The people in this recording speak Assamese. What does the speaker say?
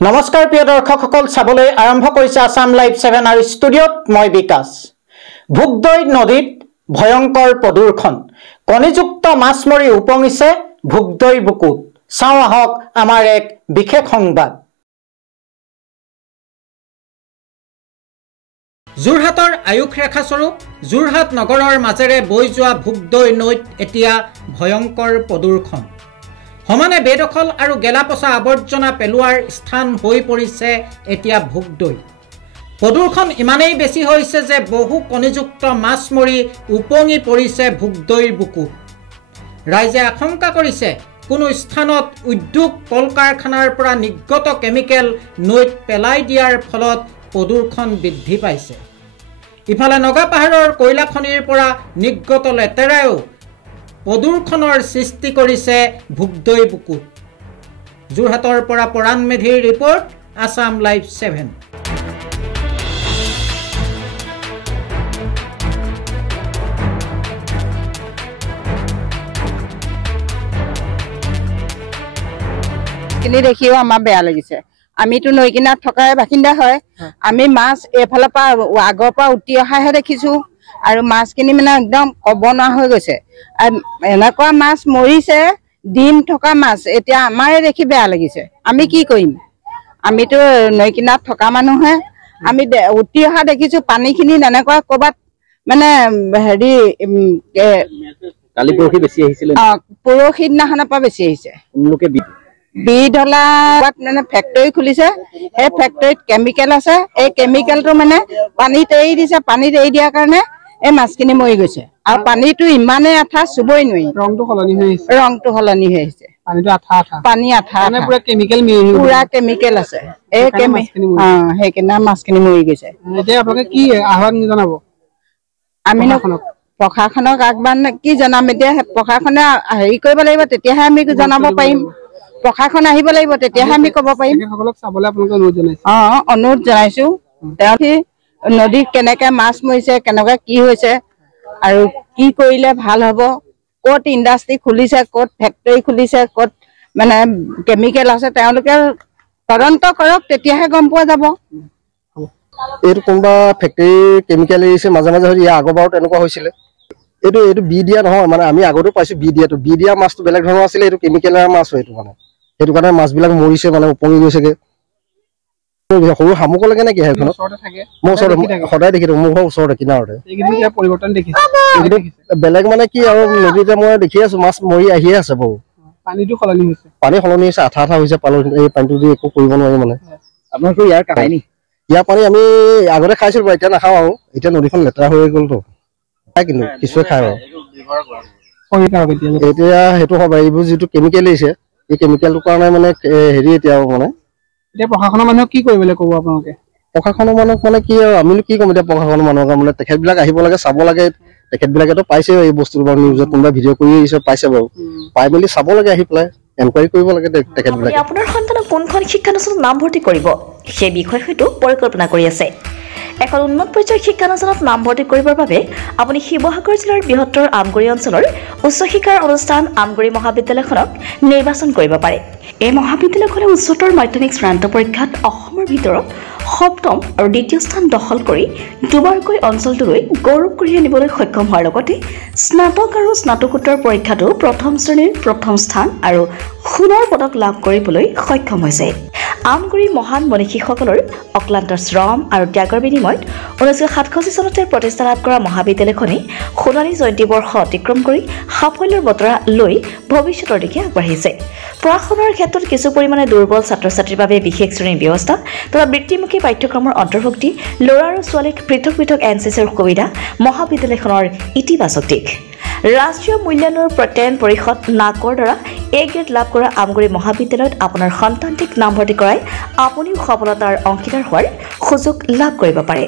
নমস্কাৰ প্ৰিয় দৰ্শকসকল চাবলৈ আৰম্ভ কৰিছে আসাম লাইভ 7 আৰু ষ্টুডিঅ'ত মই বিকাশ। ভোগদৈ নদীত ভয়ংকৰ প্ৰদূষণ, কণীযুক্ত মাছ মৰি উপঙিছে ভোগদৈ বুকুত। চাওঁ আহক আমাৰ এক বিশেষ সংবাদ। যোৰহাটৰ আয়ুস ৰেখাস্বৰূপ যোৰহাট নগৰৰ মাজেৰে বৈ যোৱা ভোগদৈ নৈত এতিয়া ভয়ংকৰ প্ৰদূষণ। সমানে বেদখল আৰু গেলাপচা আৱৰ্জনা পেলোৱাৰ স্থান হৈ পৰিছে এতিয়া ভোগদৈ। প্ৰদূষণ ইমানেই বেছি হৈছে যে বহু কণীযুক্ত মাছ মৰি উপঙি পৰিছে ভোগদৈৰ বুকুত। ৰাইজে আশংকা কৰিছে কোনো স্থানত উদ্যোগ কল কাৰখানাৰ পৰা নিৰ্গত কেমিকেল নৈত পেলাই দিয়াৰ ফলত প্ৰদূষণ বৃদ্ধি পাইছে। ইফালে নগাপাহাৰৰ কয়লা খনিৰ পৰা নিৰ্গত লেতেৰায়ো প্ৰদূষণৰ সৃষ্টি কৰিছে ভোগদৈ বুকুত। যোৰহাটৰ পৰা পৰাণ মেধিৰ ৰিপৰ্ট, আসাম লাইভ 7। কিনি দেখিও আমাৰ বেয়া লাগিছে। আমিতো নৈ কিনাৰত থকাই বাসিন্দা হয়। আমি মাছ এইফালৰ পৰা আগৰ পৰা উঠি অহাহে দেখিছো আৰু মাছখিনি মানে একদম ক'ব নোৱাৰা হৈ গৈছে। এনেকুৱা মাছ মৰিছে, ডিম থকা মাছ। এতিয়া আমাৰে দেখি বেয়া লাগিছে। আমি কি কৰিম? আমিতো নৈ কিনাৰত থকা মানুহে। আমি উঠি অহা দেখিছো পানীখিনি এনেকুৱা ক'ৰবাত মানে হেৰি কালি পৰহি বেছি আহিছিলে। পৰহি দিনাখনৰ পৰা বেছি আহিছে। বিধলা মানে ফেক্টৰী খুলিছে, সেই ফেক্টৰীত কেমিকেল আছে। এই কেমিকেলটো মানে পানীত এৰি দিছে। পানীত এৰি দিয়াৰ কাৰণে এই মাছখিনি মৰি গৈছে। আৰু পানীটো ইমানেই আঠা, চুবই নোৱাৰি। ৰংটো সলনি হৈ আহিছে। পানী আঠা পুৰা কেমিকেল আছে। সেইকাৰণে মাছখিনি মৰি গৈছে। কি আহ্বান জনাব? আমি প্ৰশাসনক আহ্বান কি জনাম? এতিয়া প্ৰশাসনে হেৰি কৰিব লাগিব, তেতিয়াহে আমি জনাব পাৰিম। প্ৰশাসন আহিব লাগিব, তেতিয়াহে আমি ক'ব পাৰিম। অনুৰোধ জনাইছো। তেওঁলোকে নদীত কেনেকে মাছ মৰিছে, কেনেকুৱা কি হৈছে আৰু কি কৰিলে ভাল হ'ব, ক'ত ইণ্ডাষ্ট্ৰি খুলিছে, ক'ত ফেক্টৰী খুলিছে, ক'ত মানে কেমিকেল আছে, তেওঁলোকে তদন্ত কৰক, তেতিয়াহে গম পোৱা যাব। এইটো কোনোবা ফেক্টৰী কেমিকেল এৰিছে মাজে মাজে। ইয়াৰ আগৰবাৰো তেনেকুৱা হৈছিলে। এইটো বি দিয়া নহয়, মানে আমি আগতো পাইছো বি দিয়াটো। বি দিয়া মাছটো বেলেগ ধৰণৰ আছিলে, এইটো কেমিকেলৰ মাছ হয়। এইটো মানে সেইটো কাৰণে মাছবিলাক মৰিছে, মানে উপঙি গৈছেগে। সৰু শামুকলৈকে নে কি সেইখনত মোৰ ওচৰতে সদায় দেখি থাকো। মোৰ ঘৰৰ ওচৰতে কিনাৰতে। বেলেগ মানে কি আৰু নদীতে মই দেখি আছো মাছ মৰি আহিয়ে আছে। বহু পানী সলনি হৈছে, আঠা আঠা হৈছে। এই পানীটো দি একো কৰিব নোৱাৰি মানে। আপোনাৰতো ইয়াৰ কাহিনী, ইয়াৰ পানী আমি আগতে খাইছিলো, এতিয়া নাখাওঁ আৰু। এতিয়া নদীখন লেতেৰা হৈ গ'লতো। খাই কিন্তু কিছুৱে খাই আৰু এতিয়া সেইটো হ'ব। এইবোৰ যিটো কেমিকেল এৰিছে, এই কেমিকেলটোৰ কাৰণে মানে হেৰি এতিয়া মানে এতিয়া প্ৰশাসনৰ মানুহক কি কৰিবলৈ ক'ব আপোনালোকে? প্ৰশাসনৰ মানুহক মানে কি আৰু আমিনো কি ক'ম এতিয়া প্ৰশাসনৰ মানুহক? মানে তেখেতবিলাক আহিব লাগে, চাব লাগে। তেখেতবিলাকেতো পাইছে এই বস্তুটো বাৰু, নিউজত কোনোবাই ভিডিঅ' কৰি আহিছে, পাইছে বাৰু। পাই মেলি চাব লাগে, আহি পেলাই এনকুৱাৰী কৰিব লাগে তেখেতবিলাকে। আপোনাৰ সন্তানক কোনখন শিক্ষানুষ্ঠানত নামভৰ্তি কৰিব সেই বিষয়ে হয়তো পৰিকল্পনা কৰি আছে। এখন উন্নত পৰ্যায়ৰ শিক্ষানুষ্ঠানত নামভৰ্তি কৰিবৰ বাবে আপুনি শিৱসাগৰ জিলাৰ বৃহত্তৰ আমগুৰি অঞ্চলৰ উচ্চ শিক্ষাৰ অনুষ্ঠান আমগুৰি মহাবিদ্যালয়খনক নিৰ্বাচন কৰিব পাৰে। এই মহাবিদ্যালয়খনে উচ্চতৰ মাধ্যমিক চূড়ান্ত পৰীক্ষাত অসমৰ ভিতৰত সপ্তম আৰু দ্বিতীয় স্থান দখল কৰি দুবাৰকৈ অঞ্চলটোলৈ গৌৰৱ কঢ়িয়াই নিবলৈ সক্ষম হোৱাৰ লগতে স্নাতক আৰু স্নাতকোত্তৰ পৰীক্ষাতো প্ৰথম শ্ৰেণীৰ প্ৰথম স্থান আৰু সোণৰ পদক লাভ কৰিবলৈ সক্ষম হৈছে। আমগুৰি মহান মনীষীসকলৰ অক্লান্ত শ্ৰম আৰু ত্যাগৰ বিনিময়ত 1967 চনতে প্ৰতিষ্ঠা লাভ কৰা মহাবিদ্যালয়খনে সোণালী জয়ন্তী বৰ্ষ অতিক্ৰম কৰি সাফল্যৰ বতৰা লৈ ভৱিষ্যতৰ দিশে আগবাঢ়িছে। পঢ়া শুনাৰ ক্ষেত্ৰত কিছু পৰিমাণে দুৰ্বল ছাত্ৰ ছাত্ৰীৰ বাবে বিশেষ শ্ৰেণীৰ ব্যৱস্থা তথা বৃত্তিমুখী পাঠ্যক্ৰমৰ অন্তৰ্ভুক্তি, ল'ৰা আৰু ছোৱালীক পৃথক পৃথক NCCৰ সুবিধা মহাবিদ্যালয়খনৰ ইতিবাচক দিশ। ৰাষ্ট্ৰীয় মূল্যায়নৰ প্ৰত্যয়ন পৰিষদ নাকৰ দ্বাৰা A গ্ৰেড লাভ কৰা আমগুৰি মহাবিদ্যালয়ত আপোনাৰ সন্তানটিক নামভৰ্তি কৰাই আপুনিও সফলতাৰ অংশীদাৰ হোৱাৰ সুযোগ লাভ কৰিব পাৰে।